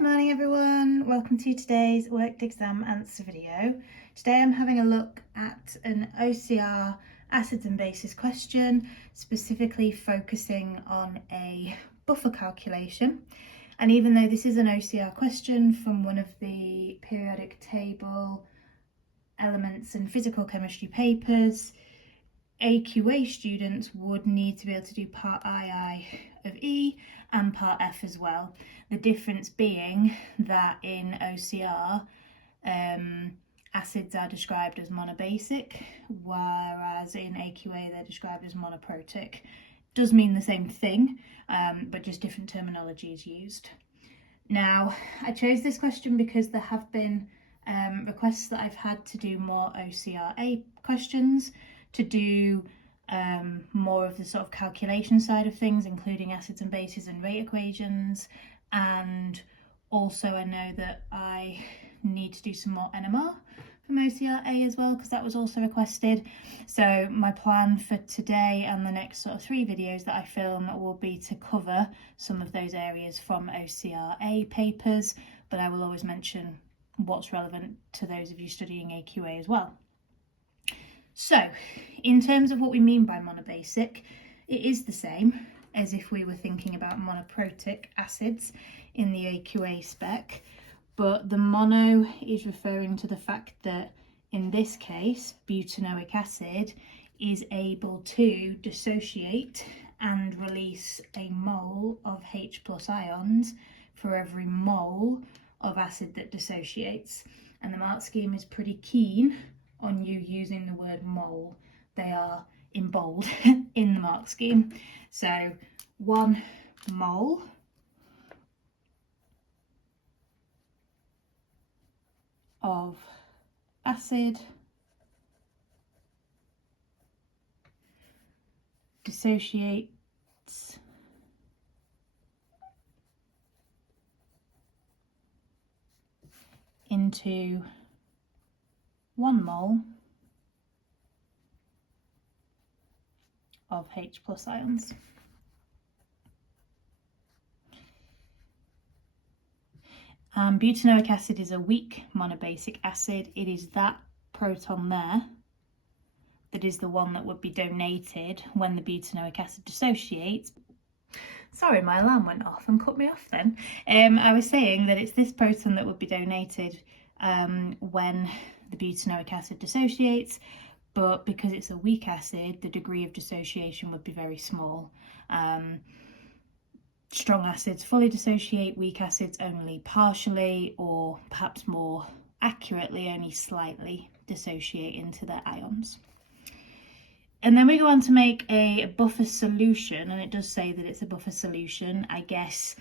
Good morning everyone, welcome to today's worked exam answer video. Today I'm having a look at an OCR acids and bases question, specifically focusing on a buffer calculation. And even though this is an OCR question from one of the periodic table elements and physical chemistry papers, AQA students would need to be able to do part II of E and part F as well. The difference being that in OCR, acids are described as monobasic, whereas in AQA they're described as monoprotic. Does mean the same thing, but just different terminology is used. Now, I chose this question because there have been requests that I've had to do more OCR A questions, to do more of the sort of calculation side of things, including acids and bases and rate equations. And also I know that I need to do some more NMR from OCR A as well, because that was also requested. So my plan for today and the next sort of 3 videos that I film will be to cover some of those areas from OCR A papers, but I will always mention what's relevant to those of you studying AQA as well. So, in terms of what we mean by monobasic, it is the same as if we were thinking about monoprotic acids in the AQA spec, but the mono is referring to the fact that in this case, butanoic acid is able to dissociate and release a mole of H+ ions for every mole of acid that dissociates. And the mark scheme is pretty keen on you using the word mole. They are in bold in the mark scheme. So 1 mole of acid dissociates into 1 mole of H+ ions. Butanoic acid is a weak monobasic acid. It is that proton there that is the one that would be donated when the butanoic acid dissociates. Sorry, my alarm went off and cut me off then. I was saying that it's this proton that would be donated when the butanoic acid dissociates, but because it's a weak acid, the degree of dissociation would be very small. Strong acids fully dissociate, weak acids only partially, or perhaps more accurately, only slightly dissociate into their ions. And then we go on to make a buffer solution, and it does say that it's a buffer solution. I guess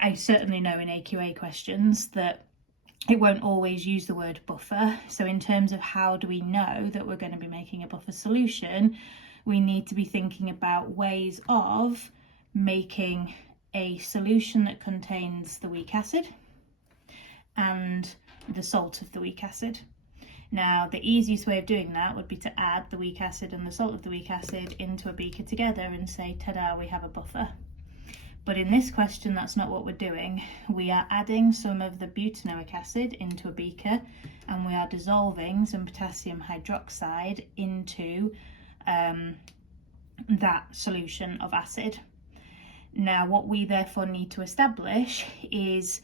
I certainly know in AQA questions that it won't always use the word buffer. So in terms of how do we know that we're going to be making a buffer solution, we need to be thinking about ways of making a solution that contains the weak acid and the salt of the weak acid. Now, the easiest way of doing that would be to add the weak acid and the salt of the weak acid into a beaker together and say, ta-da, we have a buffer. But in this question, that's not what we're doing. We are adding some of the butanoic acid into a beaker, and we are dissolving some potassium hydroxide into that solution of acid. Now, what we therefore need to establish is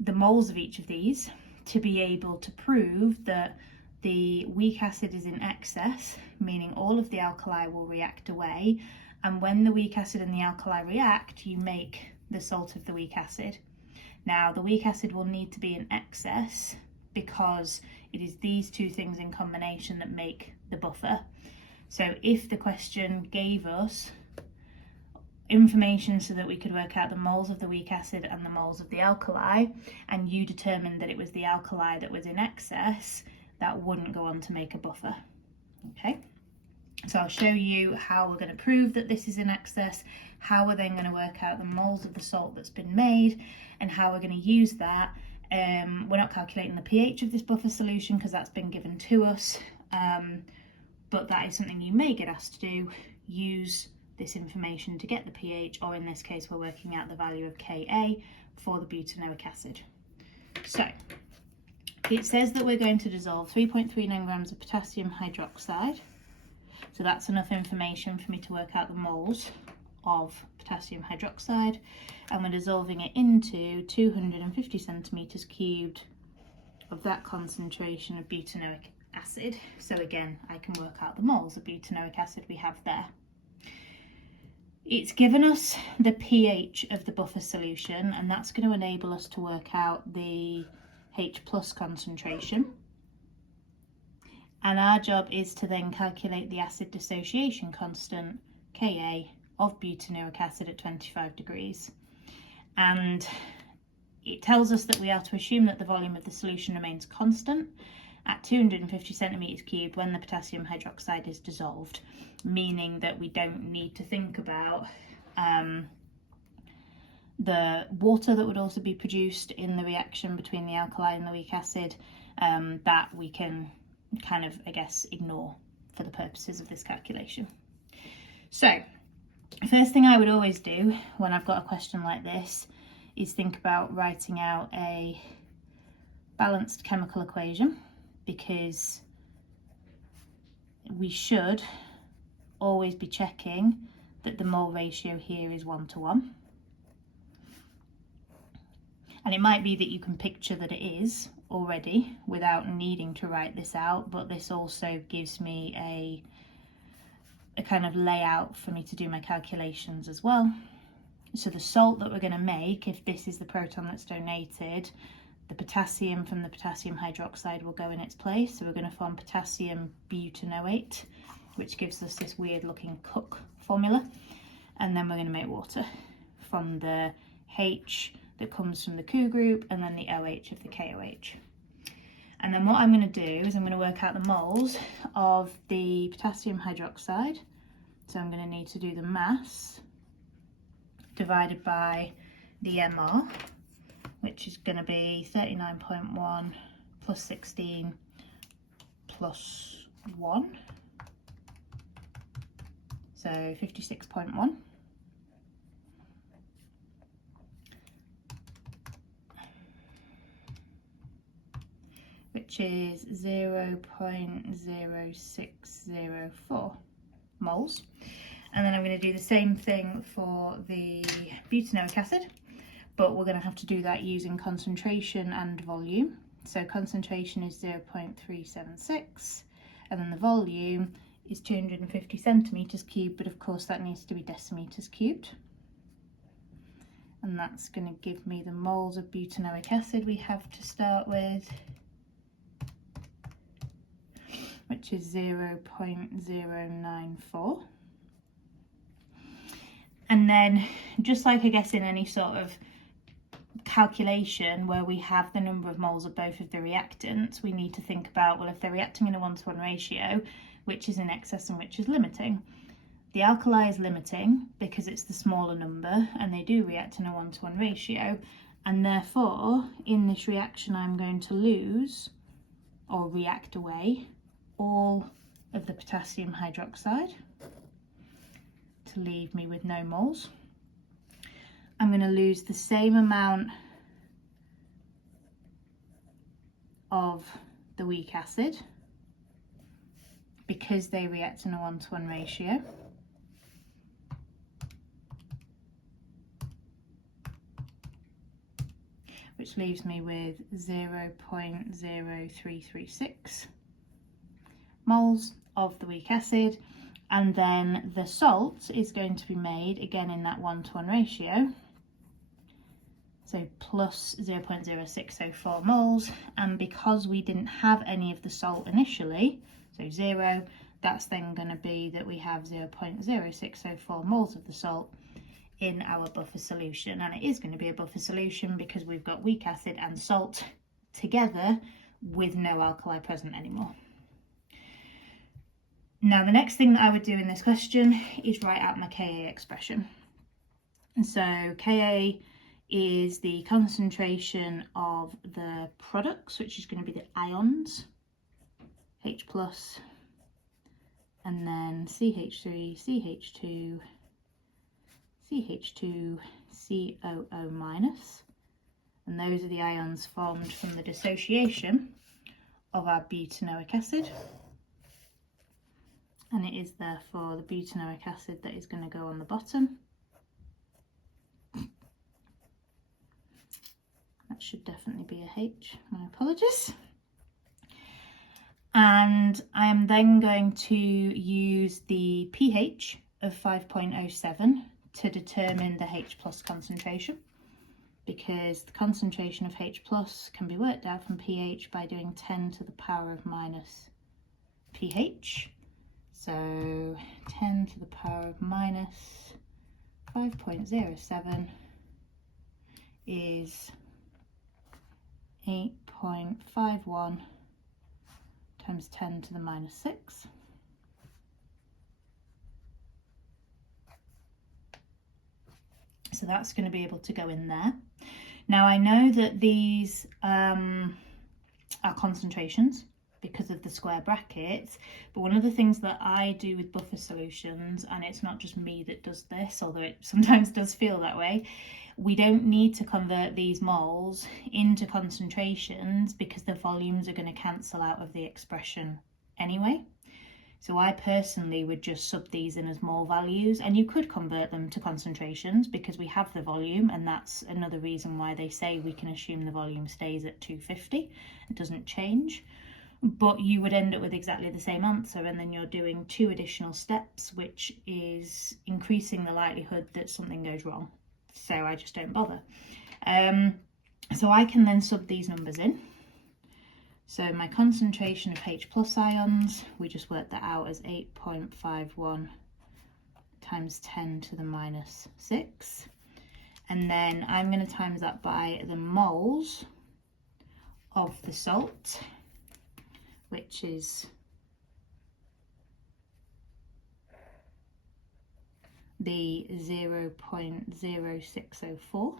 the moles of each of these to be able to prove that the weak acid is in excess, meaning all of the alkali will react away, and when the weak acid and the alkali react, you make the salt of the weak acid. Now, the weak acid will need to be in excess because it is these 2 things in combination that make the buffer. So if the question gave us information so that we could work out the moles of the weak acid and the moles of the alkali, and you determined that it was the alkali that was in excess, that wouldn't go on to make a buffer. Okay, so I'll show you how we're going to prove that this is in excess, how we're then going to work out the moles of the salt that's been made, and how we're going to use that. We're not calculating the pH of this buffer solution because that's been given to us, but that is something you may get asked to do. Use this information to get the pH, or in this case we're working out the value of Ka for the butanoic acid. So it says that we're going to dissolve 3.39 grams of potassium hydroxide. So that's enough information for me to work out the moles of potassium hydroxide, and we're dissolving it into 250 centimetres cubed of that concentration of butanoic acid. So again, I can work out the moles of butanoic acid we have there. It's given us the pH of the buffer solution, and that's going to enable us to work out the H+ concentration. And our job is to then calculate the acid dissociation constant, Ka, of butanoic acid at 25 degrees. And it tells us that we are to assume that the volume of the solution remains constant at 250 centimetres cubed when the potassium hydroxide is dissolved, meaning that we don't need to think about the water that would also be produced in the reaction between the alkali and the weak acid, that we can kind of, I guess, ignore for the purposes of this calculation. So, first thing I would always do when I've got a question like this is think about writing out a balanced chemical equation, because we should always be checking that the mole ratio here is 1:1. And it might be that you can picture that it is already without needing to write this out, but this also gives me a kind of layout for me to do my calculations as well. So the salt that we're going to make, if this is the proton that's donated, the potassium from the potassium hydroxide will go in its place. So we're going to form potassium butanoate, which gives us this weird looking Cook formula. And then we're going to make water from the H that comes from the Cu group, and then the OH of the KOH. And then what I'm going to do is I'm going to work out the moles of the potassium hydroxide. So I'm going to need to do the mass divided by the MR, which is going to be 39.1 plus 16 plus 1, so 56.1. Which is 0.0604 moles. And then I'm going to do the same thing for the butanoic acid, but we're going to have to do that using concentration and volume. So concentration is 0.376, and then the volume is 250 centimetres cubed, but of course that needs to be decimetres cubed. And that's going to give me the moles of butanoic acid we have to start with, which is 0.094. And then, just like I guess in any sort of calculation where we have the number of moles of both of the reactants, we need to think about, well, if they're reacting in a 1:1 ratio, which is in excess and which is limiting. The alkali is limiting because it's the smaller number and they do react in a 1:1 ratio, and therefore in this reaction I'm going to lose or react away all of the potassium hydroxide to leave me with no moles. I'm going to lose the same amount of the weak acid because they react in a 1:1 ratio. Which leaves me with 0.0336 moles of the weak acid, and then the salt is going to be made again in that 1:1 ratio, so plus 0.0604 moles, and because we didn't have any of the salt initially, so 0, that's then going to be that we have 0.0604 moles of the salt in our buffer solution. And it is going to be a buffer solution because we've got weak acid and salt together with no alkali present anymore. Now the next thing that I would do in this question is write out my Ka expression. And so Ka is the concentration of the products, which is going to be the ions, H+, and then CH3, CH2, CH2COO minus, and those are the ions formed from the dissociation of our butanoic acid, and it is therefore the butanoic acid that is going to go on the bottom. That should definitely be a H, my apologies. And I am then going to use the pH of 5.07 to determine the H plus concentration, because the concentration of H plus can be worked out from pH by doing 10 to the power of minus pH. So 10 to the power of minus 5.07 is 8.51 times 10 to the minus 6. So that's going to be able to go in there. Now I know that these are concentrations because of the square brackets, but one of the things that I do with buffer solutions, and it's not just me that does this, although it sometimes does feel that way, we don't need to convert these moles into concentrations because the volumes are going to cancel out of the expression anyway. So I personally would just sub these in as mole values, and you could convert them to concentrations because we have the volume, and that's another reason why they say we can assume the volume stays at 250, it doesn't change. But you would end up with exactly the same answer, and then you're doing 2 additional steps, which is increasing the likelihood that something goes wrong. So I just don't bother. So I can then sub these numbers in. So my concentration of H plus ions, we just worked that out as 8.51 times 10 to the minus 6. And then I'm going to times that by the moles of the salt, which is the 0.0604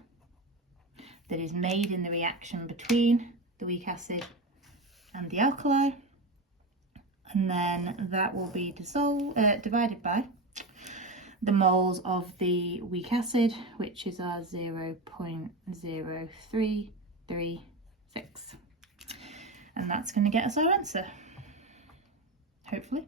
that is made in the reaction between the weak acid and the alkali, and then that will be divided by the moles of the weak acid, which is our 0.0336, and that's going to get us our answer, hopefully.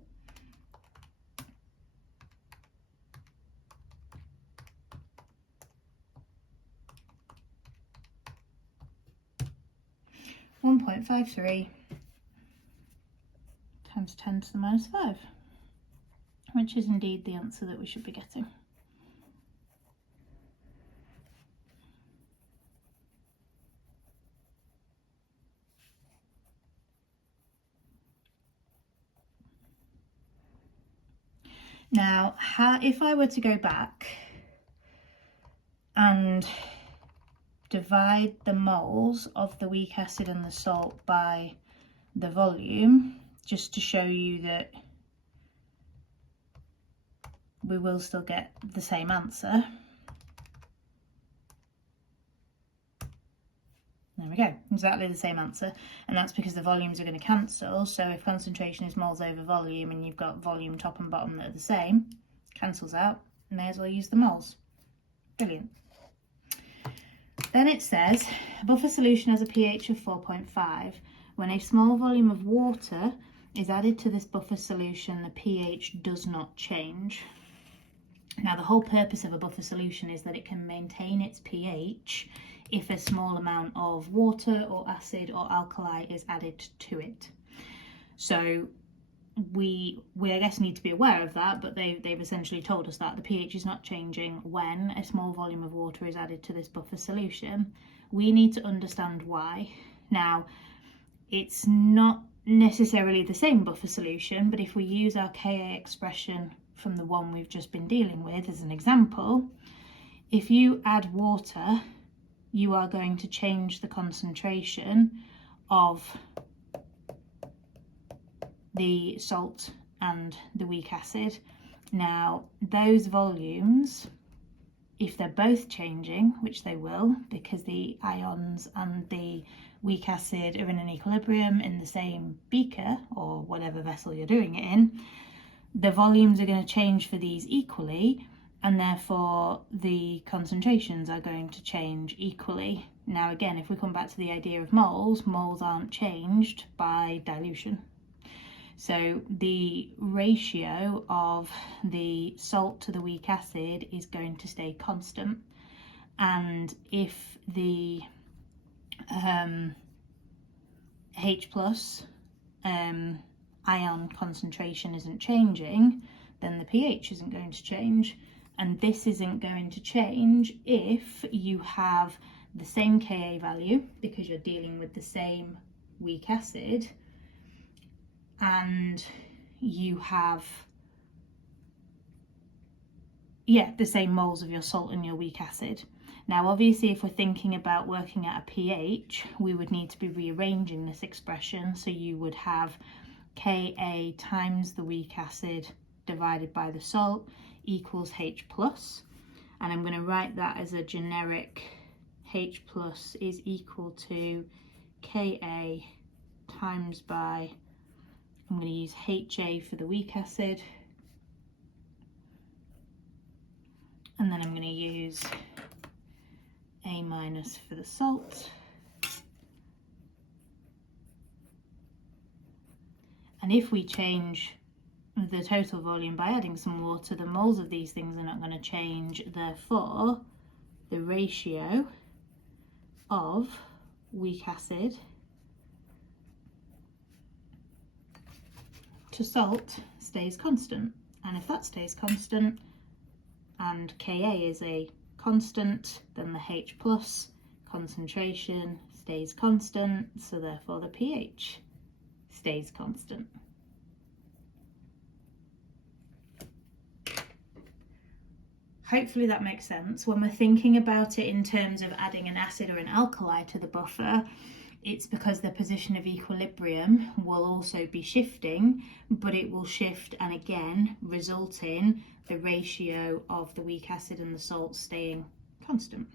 .53 times 10 to the minus 5, which is indeed the answer that we should be getting. Now, if I were to go back and divide the moles of the weak acid and the salt by the volume, just to show you that we will still get the same answer. There we go, exactly the same answer, and that's because the volumes are going to cancel. So if concentration is moles over volume and you've got volume top and bottom that are the same, cancels out, may as well use the moles. Brilliant. Then it says a buffer solution has a pH of 4.5. When a small volume of water is added to this buffer solution, the pH does not change. Now, the whole purpose of a buffer solution is that it can maintain its pH if a small amount of water or acid or alkali is added to it. So we I guess need to be aware of that, but they've essentially told us that the pH is not changing when a small volume of water is added to this buffer solution. We need to understand why. Now, it's not necessarily the same buffer solution, but if we use our Ka expression from the one we've just been dealing with as an example, if you add water, you are going to change the concentration of the salt and the weak acid. Now, those volumes, if they're both changing, which they will, because the ions and the weak acid are in an equilibrium in the same beaker or whatever vessel you're doing it in, the volumes are going to change for these equally, and therefore the concentrations are going to change equally. Now again, if we come back to the idea of moles, moles aren't changed by dilution. So the ratio of the salt to the weak acid is going to stay constant, and if the H plus ion concentration isn't changing, then the pH isn't going to change. And this isn't going to change if you have the same Ka value, because you're dealing with the same weak acid, and you have the same moles of your salt and your weak acid. Now obviously if we're thinking about working at a pH, we would need to be rearranging this expression, so you would have Ka times the weak acid divided by the salt equals H plus, and I'm going to write that as a generic H plus is equal to Ka times by, I'm going to use HA for the weak acid, and then I'm going to use A minus for the salt. And if we change the total volume by adding some water, the moles of these things are not going to change. Therefore, the ratio of weak acid to salt stays constant. And if that stays constant and Ka is a constant, then the H plus concentration stays constant, so therefore the pH stays constant. Hopefully that makes sense. When we're thinking about it in terms of adding an acid or an alkali to the buffer, it's because the position of equilibrium will also be shifting, but it will shift and again result in the ratio of the weak acid and the salt staying constant.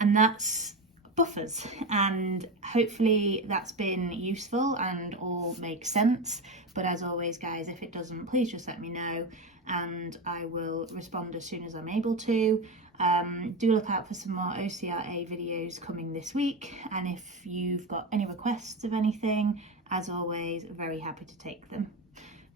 And that's buffers, and hopefully that's been useful and all makes sense. But as always guys, if it doesn't, please just let me know and I will respond as soon as I'm able to. Do look out for some more OCR A videos coming this week, and if you've got any requests of anything, as always, very happy to take them.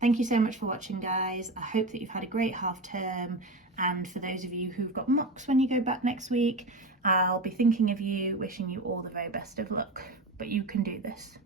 Thank you so much for watching guys. I hope that you've had a great half term, and for those of you who've got mocks when you go back next week, I'll be thinking of you, wishing you all the very best of luck, but you can do this.